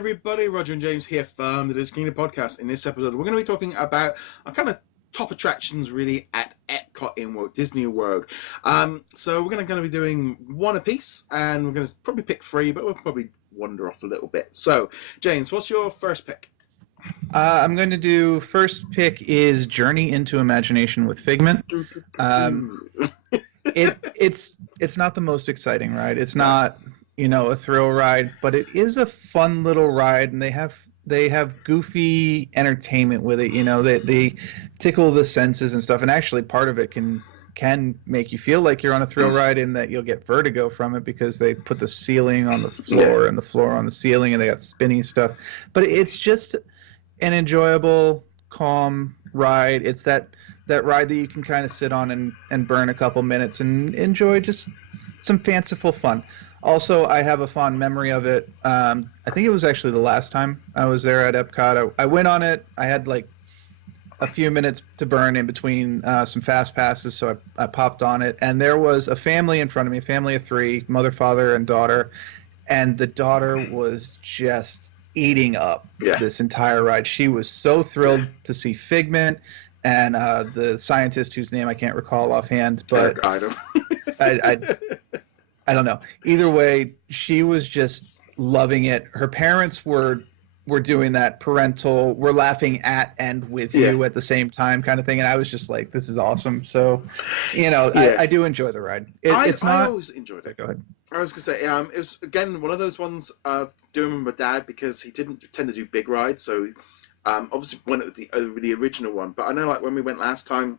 Everybody, Roger and James here from the DisKingdom Podcast. In this episode, we're going to be talking about our kind of top attractions really at Epcot in Walt Disney World. So we're going to be doing one a piece, and we're going to probably pick three, but we'll probably wander off a little bit. So, James, what's your first pick? I'm going to do first pick is Journey into Imagination with Figment. It's not the most exciting ride. It's not, a thrill ride, but it is a fun little ride, and they have goofy entertainment with it. They tickle the senses and stuff, and actually part of it can make you feel like you're on a thrill ride in that you'll get vertigo from it because they put the ceiling on the floor and the floor on the ceiling, and they got spinny stuff. But it's just an enjoyable, calm ride. It's that ride that you can kind of sit on and burn a couple minutes and enjoy just some fanciful fun. Also, I have a fond memory of it. I think it was actually the last time I was there at Epcot. I went on it. I had like a few minutes to burn in between some fast passes, so I popped on it. And there was a family in front of me, a family of three, mother, father, and daughter. And the daughter was just eating up this entire ride. She was so thrilled to see Figment and the scientist whose name I can't recall offhand, but I don't know. Either way, she was just loving it. Her parents were doing that parental, we're laughing at and with you at the same time kind of thing, and I was just like, this is awesome. So, I do enjoy the ride. I always enjoyed it. Go ahead. I was going to say, it was, again, one of those ones doing with my dad because he didn't tend to do big rides, so obviously went with the original one. But I know, like, when we went last time,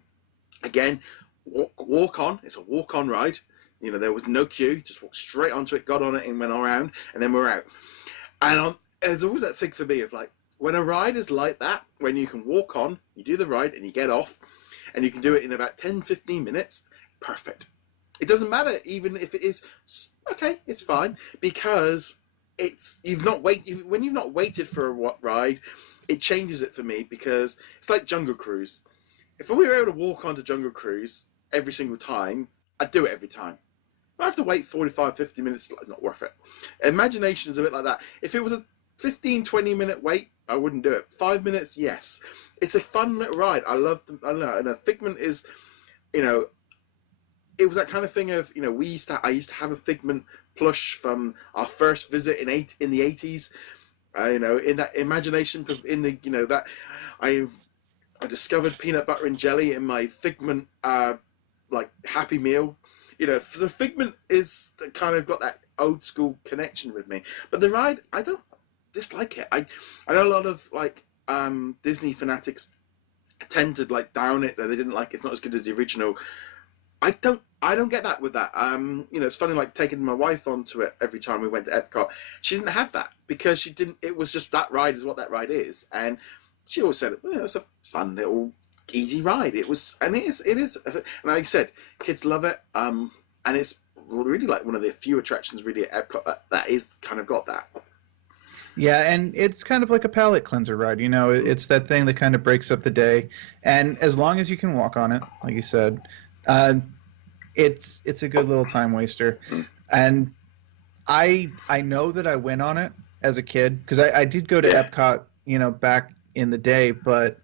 again, walk on. It's a walk-on ride. There was no queue. You just walked straight onto it, got on it, and went around, and then we're out. And there's always that thing for me of, like, when a ride is like that, when you can walk on, you do the ride, and you get off, and you can do it in about 10, 15 minutes, perfect. It doesn't matter, even if it is, okay, it's fine, because when you've not waited for a ride, it changes it for me, because it's like Jungle Cruise. If we were able to walk onto Jungle Cruise every single time, I'd do it every time. If I have to wait 45, 50 minutes, it's not worth it. Imagination is a bit like that. If it was a 15, 20-minute wait, I wouldn't do it. 5 minutes, yes. It's a fun little ride. I love them. I don't know. And a Figment is, it was that kind of thing of, I used to have a Figment plush from our first visit in the 80s. In that imagination, that I discovered peanut butter and jelly in my Figment Happy Meal. So Figment is kind of got that old school connection with me. But the ride, I don't dislike it. I know a lot of Disney fanatics tend to down it, that they didn't like it's not as good as the original. I don't get that with that. It's funny, taking my wife onto it every time we went to Epcot. She didn't have that because she didn't. It was just that ride is what that ride is, and she always said it was a fun little easy ride. It is, and like I said, kids love it. And it's really one of the few attractions really at Epcot that is kind of got that. Yeah, and it's kind of like a palate cleanser ride. It's that thing that kind of breaks up the day, and as long as you can walk on it, like you said, it's a good little time waster. And I know that I went on it as a kid because I did go to Epcot, back in the day, but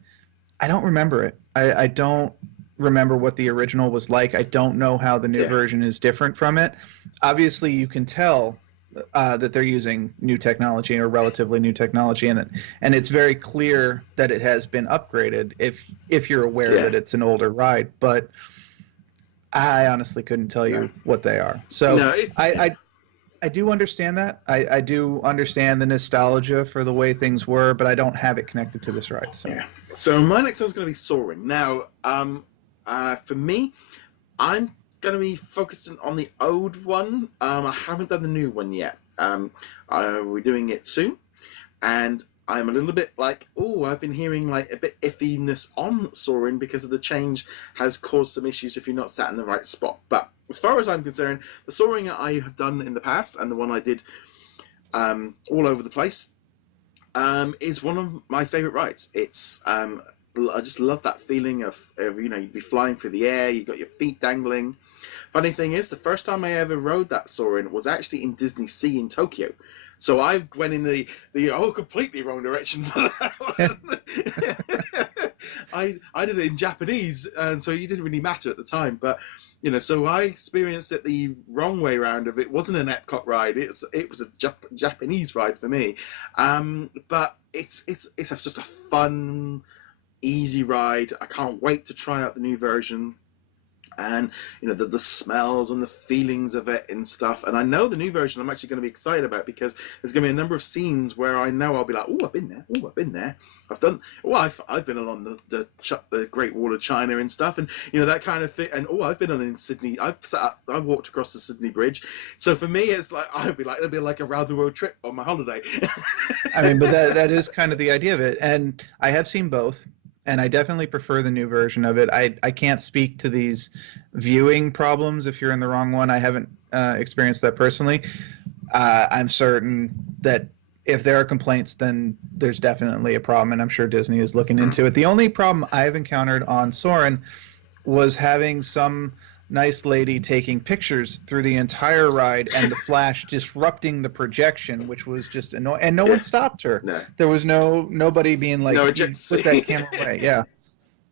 I don't remember it. I don't remember what the original was like. I don't know how the new version is different from it. Obviously, you can tell that they're using new technology or relatively new technology in it, and it's very clear that it has been upgraded if you're aware that it's an older ride. But I honestly couldn't tell you what they are. So I do understand that. I do understand the nostalgia for the way things were, but I don't have it connected to this ride. So my next one's going to be Soaring. Now, for me, I'm going to be focusing on the old one. I haven't done the new one yet. We're doing it soon, and I'm a little bit I've been hearing a bit iffiness on Soaring because of the change has caused some issues if you're not sat in the right spot. But as far as I'm concerned, the Soaring I have done in the past and the one I did all over the place is one of my favourite rides. It's I just love that feeling of you'd be flying through the air, you got your feet dangling. Funny thing is, the first time I ever rode that Soaring was actually in Disney Sea in Tokyo. So I went in the completely wrong direction for that one. I did it in Japanese, and so it didn't really matter at the time. But so I experienced it the wrong way around. Of it wasn't an Epcot ride; it was a Japanese ride for me. But it's just a fun, easy ride. I can't wait to try out the new version. And the smells and the feelings of it and stuff. And I know the new version I'm actually going to be excited about, because there's going to be a number of scenes where I know I'll be like, oh, I've been there. Oh, I've been there. I've been along the Great Wall of China and stuff, and that kind of thing. And I've been on in Sydney. I walked across the Sydney Bridge. So for me, it's like it'll be like a round the world trip on my holiday. I mean, but that is kind of the idea of it. And I have seen both. And I definitely prefer the new version of it. I can't speak to these viewing problems if you're in the wrong one. I haven't experienced that personally. I'm certain that if there are complaints, then there's definitely a problem, and I'm sure Disney is looking into it. The only problem I've encountered on Soarin' was having some nice lady taking pictures through the entire ride and the flash disrupting the projection, which was just annoying. And no one stopped her. No. There was nobody being like, put that camera away. Yeah.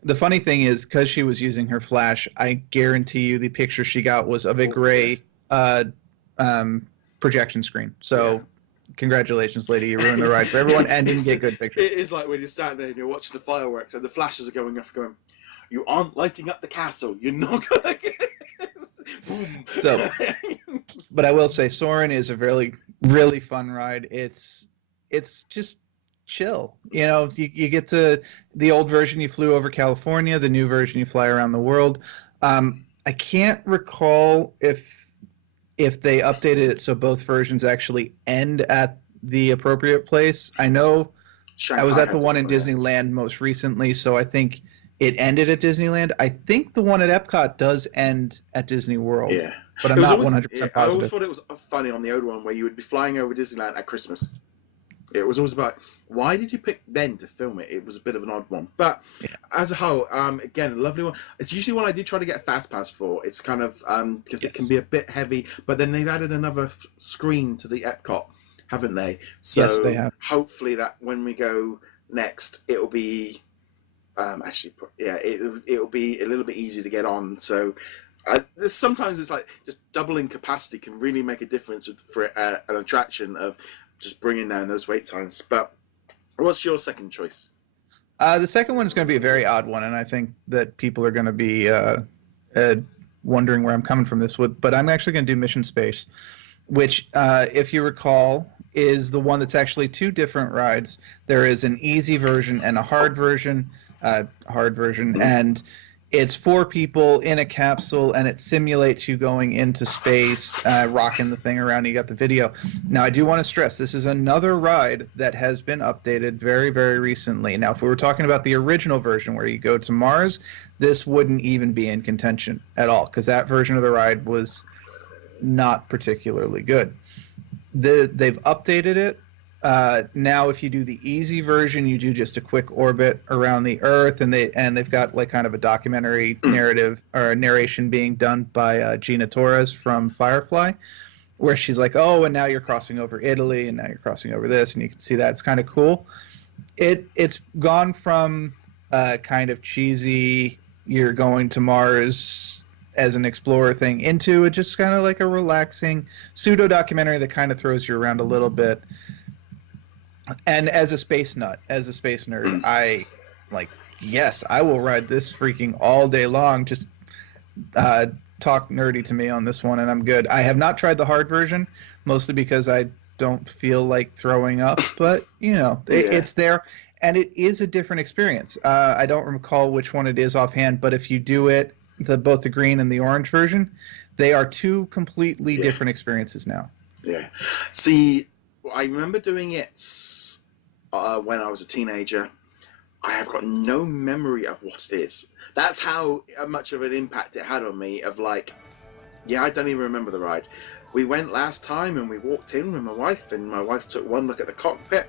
The funny thing is, because she was using her flash, I guarantee you the picture she got was of a gray projection screen. So congratulations, lady. You ruined the ride for everyone and didn't get good pictures. It is like when you're standing there and you're watching the fireworks and the flashes are going off, going, you aren't lighting up the castle. You're not going to boom. So, but I will say Soarin' is a really, really fun ride. It's just chill. You get to the old version, you flew over California. The new version, you fly around the world. I can't recall if they updated it so both versions actually end at the appropriate place. I know Shanghai, I was at the one in Disneyland most recently, so I think it ended at Disneyland. I think the one at Epcot does end at Disney World. Yeah. But I'm not 100% positive. I always thought it was funny on the old one where you would be flying over Disneyland at Christmas. It was always about, why did you pick then to film it? It was a bit of an odd one. But as a whole, again, a lovely one. It's usually one I did try to get a fast pass for. It's kind of, because it can be a bit heavy. But then they've added another screen to the Epcot, haven't they? So yes, they have. Hopefully that when we go next, it'll be... it'll be a little bit easier to get on. So sometimes it's like just doubling capacity can really make a difference for an attraction of just bringing down those wait times. But what's your second choice? The second one is going to be a very odd one, and I think that people are going to be wondering where I'm coming from this with. But I'm actually going to do Mission Space, which, if you recall, is the one that's actually two different rides. There is an easy version and a hard version. And it's 4 people in a capsule, and it simulates you going into space, rocking the thing around. You got the video. Now, I do want to stress, this is another ride that has been updated very, very recently. Now, if we were talking about the original version where you go to Mars, this wouldn't even be in contention at all, because that version of the ride was not particularly good. They've updated it. Now, if you do the easy version, you do just a quick orbit around the Earth, and they've got like kind of a documentary narrative or narration being done by Gina Torres from Firefly, where she's like, "Oh, and now you're crossing over Italy, and now you're crossing over this," and you can see that. It's kind of cool. It's gone from kind of cheesy, you're going to Mars as an explorer thing, into it just kind of like a relaxing pseudo documentary that kind of throws you around a little bit. And as a space nut, as a space nerd, I like, yes, I will ride this freaking all day long. Just talk nerdy to me on this one, and I'm good. I have not tried the hard version, mostly because I don't feel like throwing up, but it's there, and it is a different experience. I don't recall which one it is offhand, but if you do it, both the green and the orange version, they are two completely different experiences now. Yeah. See, I remember doing it when I was a teenager. I have got no memory of what it is. That's how much of an impact it had on me, of like, I don't even remember the ride. We went last time and we walked in with my wife, and my wife took one look at the cockpit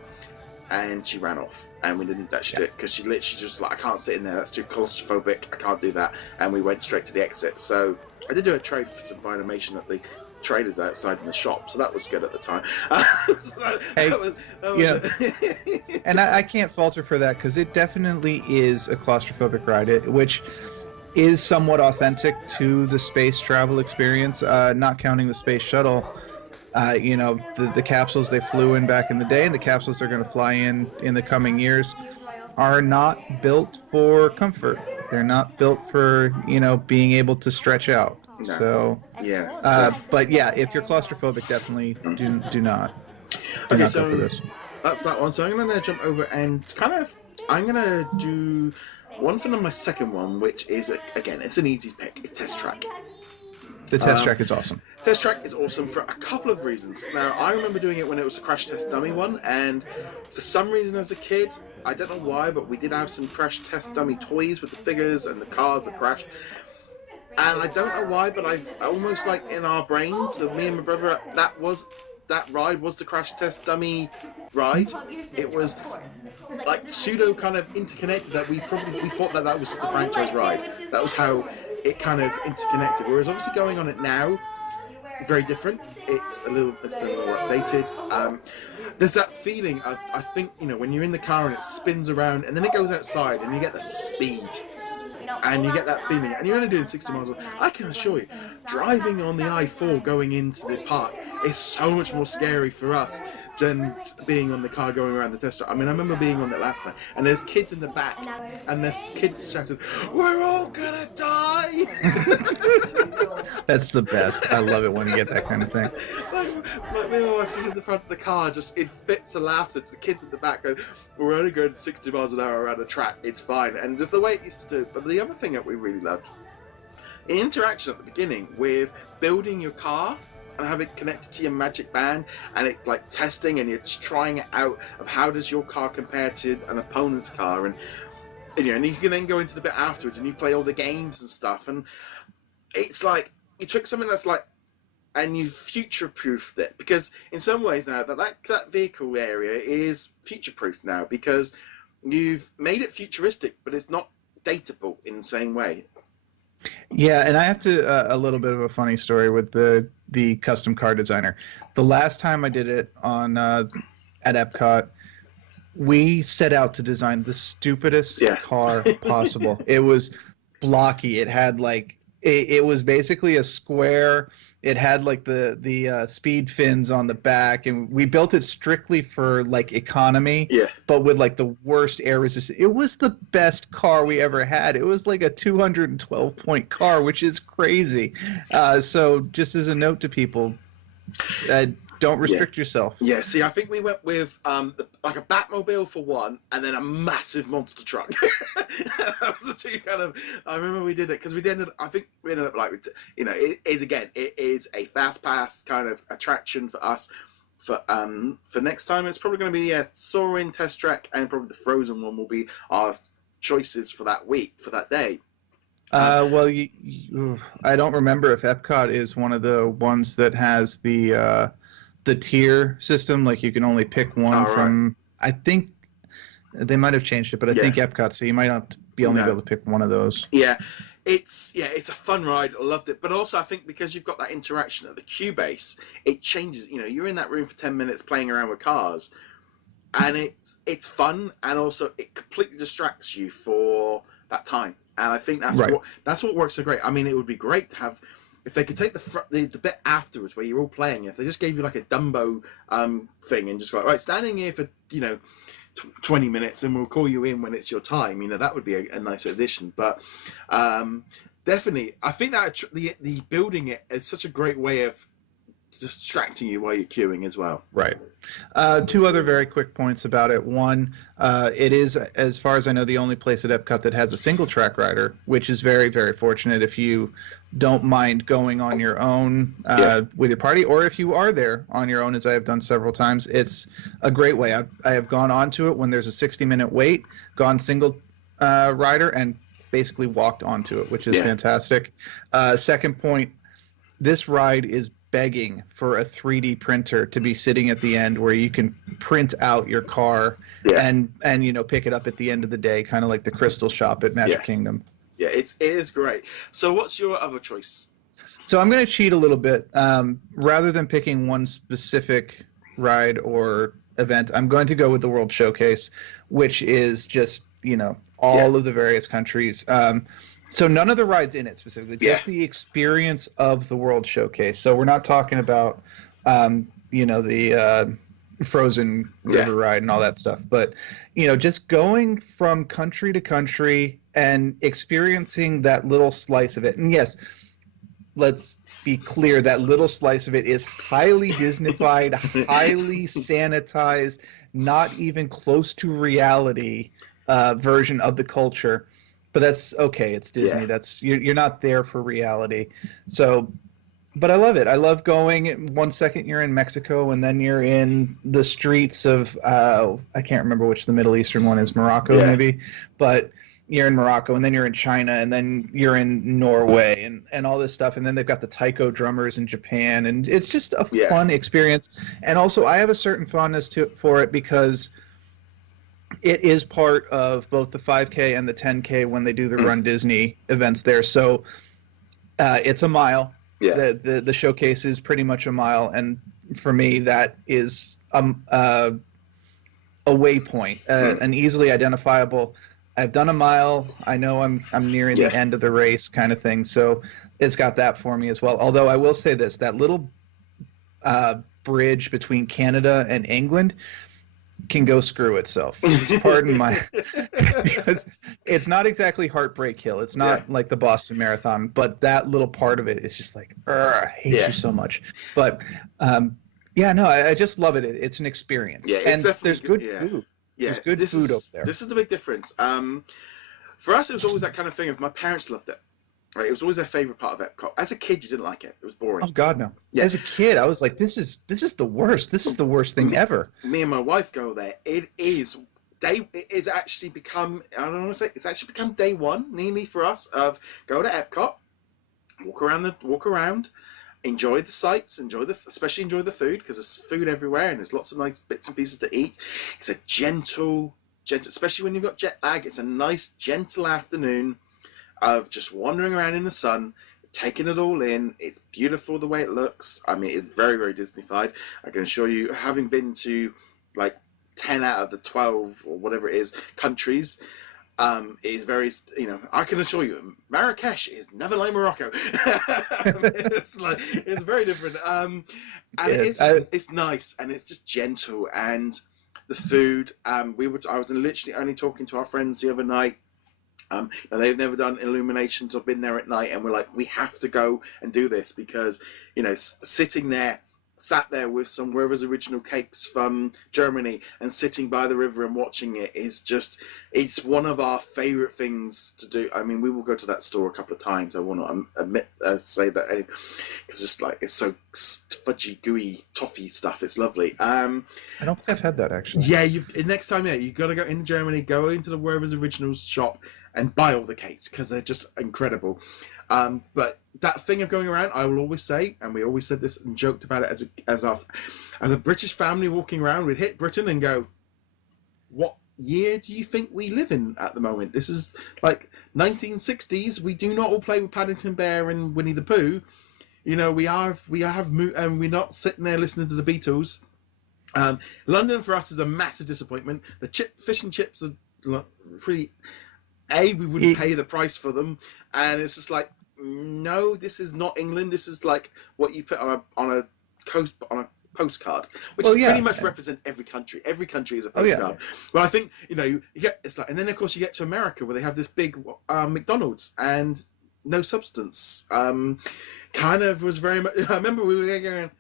and she ran off, and we didn't actually do it because she literally just like, I can't sit in there, that's too claustrophobic, I can't do that, and we went straight to the exit. So I did do a trade for some Vinimation at the trailers outside in the shop, so that was good at the time. And I can't falter for that, because it definitely is a claustrophobic ride, which is somewhat authentic to the space travel experience, not counting the space shuttle. The capsules they flew in back in the day and the capsules they're going to fly in the coming years are not built for comfort. They're not built for, being able to stretch out. No. So, yeah. But yeah, if you're claustrophobic, definitely do not go for this. That's that one. So I'm going to jump over and I'm going to do one for my second one, which is, again, it's an easy pick. It's Test Track. The Test Track is awesome. Test Track is awesome for a couple of reasons. Now, I remember doing it when it was a Crash Test Dummy one, and for some reason as a kid, I don't know why, but we did have some Crash Test Dummy toys with the figures and the cars that crashed. And I don't know why, but I've almost like in our brains, so me and my brother, that ride was the Crash Test Dummy ride. It was like pseudo kind of interconnected, that we thought that was the franchise ride. That was how it kind of interconnected. Whereas obviously going on it now, very different. It's been more updated. There's that feeling of, I think, when you're in the car and it spins around and then it goes outside and you get the speed. And you get that feeling, and you're only doing 60 miles an hour. I can assure you, driving on the I-4 going into the park is so much more scary for us than being on the car going around the test track. I mean, I remember being on it last time, and there's kids in the back, and there's kids shouting, "We're all gonna die!" That's the best. I love it when you get that kind of thing. Like me and my wife just in the front of the car, just in fits of laughter to the kids in the back going, "We're only going 60 miles an hour around a track, it's fine." And just the way it used to do. But the other thing that we really loved, the interaction at the beginning with building your car and have it connected to your magic band, and it like testing, and you're just trying it out of how does your car compare to an opponent's car, and you can then go into the bit afterwards and you play all the games and stuff, and it's like you took something that's like, and you future-proofed it, because in some ways now that vehicle area is future-proof now, because you've made it futuristic, but it's not dateable in the same way. Yeah, and I have a little bit of a funny story with the custom car designer. The last time I did it on at Epcot, we set out to design the stupidest car possible. It was blocky. It had it was basically a square. It had like the speed fins on the back, and we built it strictly for like economy, but with like the worst air resistance. It was the best car we ever had. It was like a 212-point car, which is crazy. So just as a note to people, don't restrict yourself. Yeah, see, I think we went with like a Batmobile for one, and then a massive monster truck. That was the two kind of. I remember we did it because I think we ended up like, it is a fast pass kind of attraction for us. For next time, it's probably going to be Soaring, Test Track, and probably the Frozen one will be our choices for that week, for that day. Well, I don't remember if Epcot is one of the ones that has the tier system, like you can only pick one from. Right. I think they might have changed it, but I think Epcot, so you might not be only able to pick one of those. Yeah, it's a fun ride. I loved it, but also I think because you've got that interaction at the queue base, it changes. You're in that room for 10 minutes playing around with cars, and it's fun, and also it completely distracts you for that time. And I think that's what works so great. I mean, it would be great to have. If they could take the bit afterwards where you're all playing, if they just gave you like a Dumbo thing and just like, right, standing here for 20 minutes and we'll call you in when it's your time, that would be a nice addition. But definitely, I think that the building it is such a great way of distracting you while you're queuing as well. Right. Two other very quick points about it. One, it is, as far as I know, the only place at Epcot that has a single track rider, which is very, very fortunate if you don't mind going on your own with your party, or if you are there on your own, as I have done several times. It's a great way. I have gone onto it when there's a 60-minute wait, gone single rider, and basically walked onto it, which is fantastic. Second point, this ride is begging for a 3D printer to be sitting at the end where you can print out your car and pick it up at the end of the day, kind of like the Crystal Shop at Magic Kingdom. Yeah, it is great. So what's your other choice? So I'm going to cheat a little bit. Rather than picking one specific ride or event, I'm going to go with the World Showcase, which is just, all of the various countries. So none of the rides in it specifically, just the experience of the World Showcase. So we're not talking about, the Frozen River ride and all that stuff. But, just going from country to country and experiencing that little slice of it. And yes, let's be clear, that little slice of it is highly Disneyfied, highly sanitized, not even close to reality version of the culture. But that's okay. It's Disney. That's you're not there for reality. So, but I love it. I love going. 1 second you're in Mexico, and then you're in the streets of I can't remember which the Middle Eastern one is, Morocco maybe, but you're in Morocco, and then you're in China, and then you're in Norway, and all this stuff, and then they've got the taiko drummers in Japan, and it's just a fun experience. And also, I have a certain fondness for it because it is part of both the 5K and the 10K when they do the Run Disney events there. So it's a mile. Yeah. The showcase is pretty much a mile, and for me, that is a waypoint, an easily identifiable. I've done a mile. I know I'm nearing the end of the race, kind of thing. So it's got that for me as well. Although I will say this: that little bridge between Canada and England can go screw itself. Pardon my, because it's not exactly Heartbreak Hill. It's not like the Boston Marathon, but that little part of it is just like, I hate you so much. But I just love it. It's an experience. Yeah, and there's good food. Yeah, there's good food up there. This is the big difference. For us, it was always that kind of thing of my parents loved it. Right, it was always their favorite part of Epcot. As a kid, you didn't like it. It was boring. Oh God, no. Yeah. As a kid, I was like, "This is the worst. This is the worst thing ever." Me and my wife go there. It is actually become. I don't want to say it's actually become day one, nearly for us, of go to Epcot, walk around, enjoy the sights, especially enjoy the food, because there's food everywhere and there's lots of nice bits and pieces to eat. It's a gentle, especially when you've got jet lag. It's a nice, gentle afternoon of just wandering around in the sun, taking it all in. It's beautiful the way it looks. I mean, it's very, very Disneyfied. I can assure you, having been to like 10 out of the 12 or whatever it is countries, is very, I can assure you, Marrakesh is never like Morocco. It's very different. And it's nice, and it's just gentle, and the food. I was literally only talking to our friends the other night. And they've never done Illuminations or been there at night, and we're like, we have to go and do this because, sat there with some Werther's Original cakes from Germany and sitting by the river and watching it is just, it's one of our favorite things to do. I mean, we will go to that store a couple of times. I want to say that anyway. It's just like, it's so fudgy, gooey, toffee stuff. It's lovely. I don't think I've had that actually. Yeah, next time, you've got to go into Germany, go into the Werther's Originals shop and buy all the cakes because they're just incredible. But that thing of going around, I will always say, and we always said this and joked about it as a British family walking around, we'd hit Britain and go, what year do you think we live in at the moment? This is like 1960s. We do not all play with Paddington Bear and Winnie the Pooh. We have, and we're not sitting there listening to the Beatles. London for us is a massive disappointment. The fish and chips are pretty. We wouldn't pay the price for them, and it's just like, no, this is not England. This is like what you put on a postcard, which pretty much represents every country. Every country is a postcard. But I think you get, it's like, and then of course you get to America where they have this big McDonald's and no substance. Kind of was very much. I remember we were there going,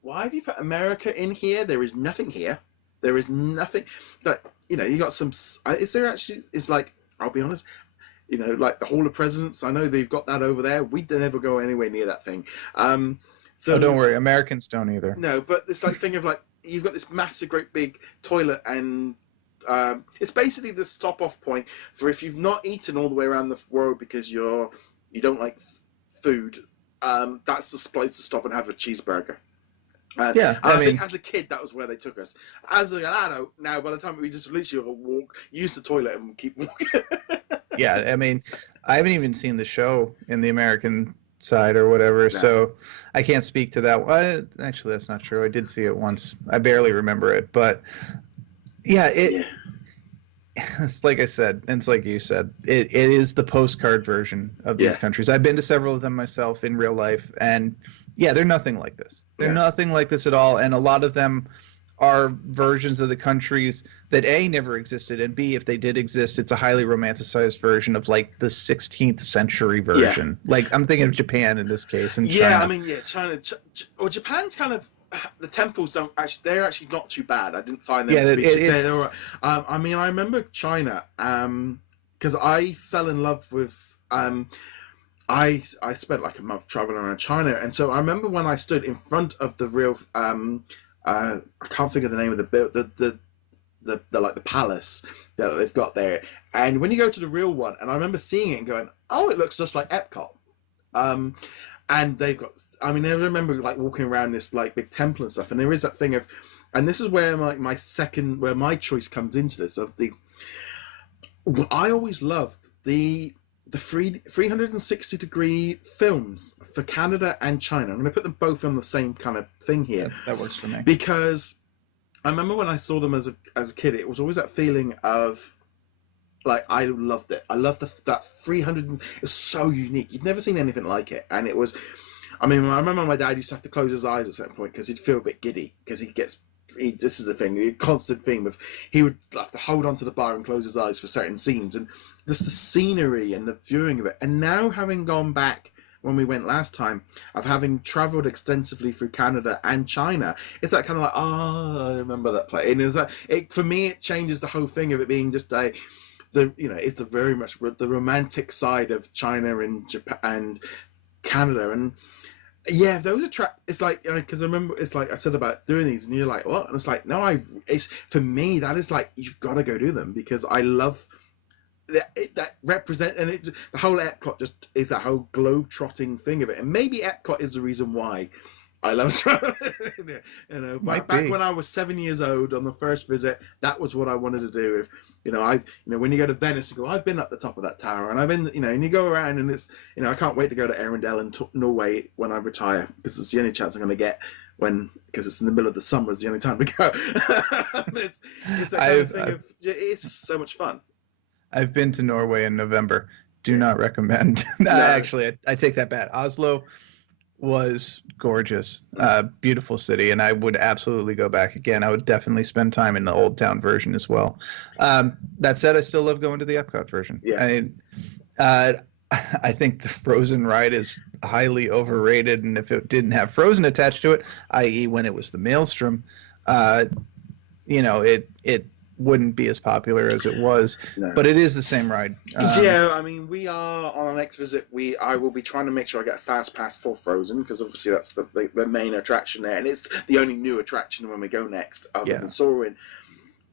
why have you put America in here? There is nothing here. There is nothing. But you got some. Is there actually? It's like, I'll be honest, like the Hall of Presidents, I know they've got that over there. We'd never go anywhere near that thing. So don't worry, Americans don't either. No, but this like thing of like, you've got this massive, great big toilet, and it's basically the stop-off point for if you've not eaten all the way around the world because you don't like food. That's the place to stop and have a cheeseburger. I think as a kid that was where they took us. As an adult now, by the time we just literally walk, use the toilet and keep walking. Yeah, I mean, I haven't even seen the show in the American side or whatever. No. So I can't speak to that. Well, actually, that's not true. I did see it once. I barely remember it, but yeah, it's like I said, and it's like you said, it is the postcard version of these countries. I've been to several of them myself in real life, and yeah, they're nothing like this. They're nothing like this at all, and a lot of them are versions of the countries that A, never existed, and B, if they did exist, it's a highly romanticized version of like the 16th century version. Like I'm thinking of Japan in this case, and China. I mean, China. Or Japan's kind of. The temples they're actually not too bad. I didn't find them to be too bad. I mean, I remember China, because I fell in love with, I spent like a month traveling around China. And so I remember when I stood in front of the real, I can't think of the name of the like the palace that they've got there. And when you go to the real one, and I remember seeing it and going, oh, it looks just like Epcot. And they've got, I mean, I remember like walking around this like big temple and stuff, and there is that thing of, and this is where where my choice comes into this, I always loved the 360-degree films for Canada and China. I'm going to put them both on the same kind of thing here. That works for me. Because I remember when I saw them as a kid, it was always that feeling of, like, I loved it. I loved that 300. It was so unique. You'd never seen anything like it. And it was, I mean, I remember my dad used to have to close his eyes at a certain point because he'd feel a bit giddy because this is the thing, the constant theme of, he would have to hold onto the bar and close his eyes for certain scenes. And just the scenery and the viewing of it. And now having gone back when we went last time, of having travelled extensively through Canada and China, it's that kind of like, I remember that place. And for me, it changes the whole thing of it being just it's very much the romantic side of China and Japan and Canada, and those it's like, because I remember it's like I said about doing these, and you're like, what? And it's like, no, it's for me that is like, you've got to go do them because I love that represent, and the whole Epcot just is that whole globe trotting thing of it, and maybe Epcot is the reason why I love traveling. Back when I was 7 years old on the first visit, that was what I wanted to do. When you go to Venice, you go, I've been up the top of that tower, and I've been, and you go around, and it's, I can't wait to go to Arendelle and Norway when I retire, because it's the only chance I'm going to get because it's in the middle of the summer is the only time to go. it's that kind of thing it's just so much fun. I've been to Norway in November. Do not recommend. No. Actually, I take that back. Oslo was gorgeous, beautiful city, and I would absolutely go back again. I would definitely spend time in the Old Town version as well. That said, I still love going to the Epcot version. I think the Frozen ride is highly overrated, and if it didn't have Frozen attached to it, i.e. when it was the Maelstrom, it wouldn't be as popular as it was. No. But it is the same ride. I mean, we are on our next visit. I will be trying to make sure I get a fast pass for Frozen, because obviously that's the main attraction there, and it's the only new attraction when we go next, other than Soarin'.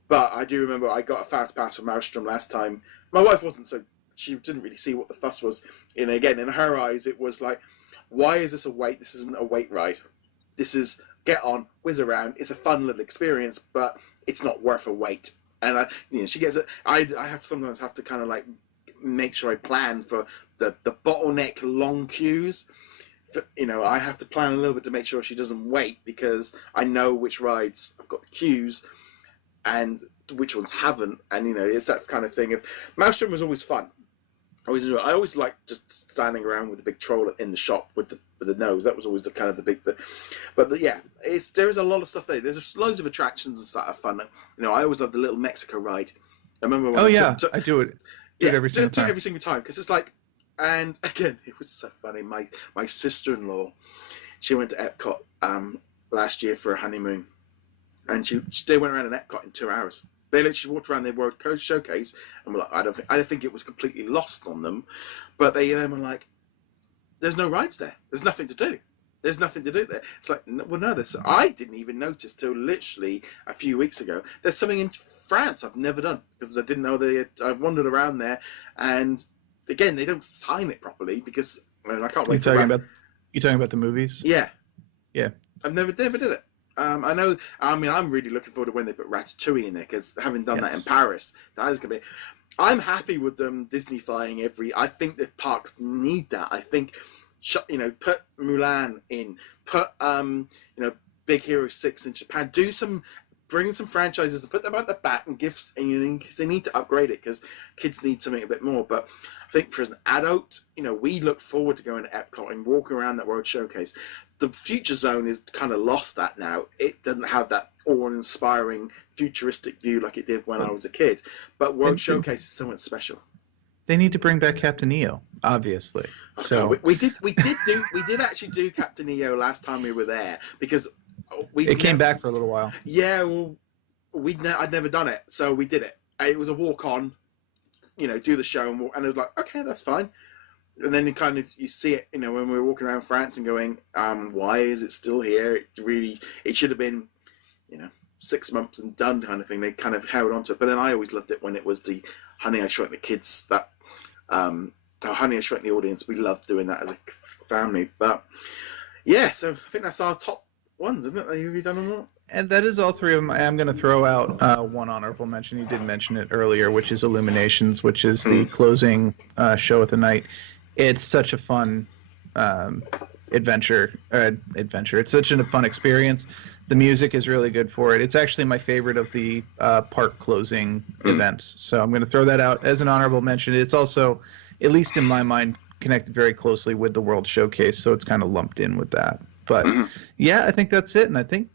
But I do remember I got a fast pass for Maelstrom last time. My wife she didn't really see what the fuss was. And again, in her eyes, it was like, why is this a wait? This isn't a wait ride. This is get on, whiz around. It's a fun little experience, but it's not worth a wait. And she gets it. I sometimes have to kind of like make sure I plan for the bottleneck long queues. I have to plan a little bit to make sure she doesn't wait, because I know which rides I've got the queues and which ones haven't. And it's that kind of thing. Of Maelstrom was always fun. I always liked just standing around with the big troll in the shop with the nose. That was always the kind of the big. There is a lot of stuff there. There's loads of attractions and stuff fun. I always loved the little Mexico ride. I remember when I do it. Do it every single time. Every single time, because it's like, and again, it was so funny. My sister-in-law, she went to Epcot last year for a honeymoon, and they went around in Epcot in 2 hours. They literally walked around their World Coast Showcase, and were like, I don't think it was completely lost on them, but they were like, there's no rides there. There's nothing to do. There's nothing to do there. It's like, well, no, I didn't even notice till literally a few weeks ago. There's something in France I've never done, because I didn't know I've wandered around there, and again, they don't sign it properly, because I can't wait. You talking about the movies? Yeah. Yeah. I've never did it. I know. I mean, I'm really looking forward to when they put Ratatouille in there, because having done that in Paris, that is going to be. I'm happy with them Disney-fying I think the parks need that. I think put Mulan in, put Big Hero 6 in Japan. Bring some franchises and put them at the back and gifts, and because they need to upgrade it because kids need something a bit more. But I think for an adult, we look forward to going to Epcot and walking around that World Showcase. The Future Zone is kind of lost that now. It doesn't have that awe-inspiring futuristic view like it did when I was a kid. But World Showcase is something special. They need to bring back Captain EO, obviously. So we did actually do Captain EO last time we were there because it came back for a little while. Yeah, well, I'd never done it, so we did it. It was a walk-on, do the show and walk, and it was like, okay, that's fine. And then you see it, when we were walking around France and going, why is it still here? It should have been, 6 months and done kind of thing. They kind of held on to it. But then I always loved it when it was the Honey, I Shrunk the Kids, that Honey, I Shrunk the Audience. We loved doing that as a family. But yeah, so I think that's our top ones, isn't it? Have you done them all? And that is all three of them. I am going to throw out one honorable mention. You did mention it earlier, which is Illuminations, which is the closing show of the night. It's such a fun adventure. It's such a fun experience. The music is really good for it. It's actually my favorite of the park closing events. So I'm going to throw that out as an honorable mention. It's also, at least in my mind, connected very closely with the World Showcase, so it's kind of lumped in with that. But yeah, I think that's it, and I think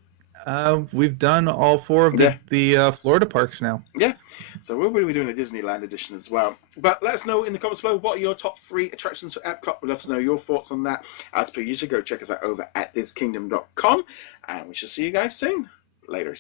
we've done all four of the Florida parks now. Yeah, so we'll be doing a Disneyland edition as well. But let us know in the comments below, what are your top 3 attractions for Epcot? We'd love to know your thoughts on that. As per usual, go check us out over at DisKingdom.com, and we shall see you guys soon. Later.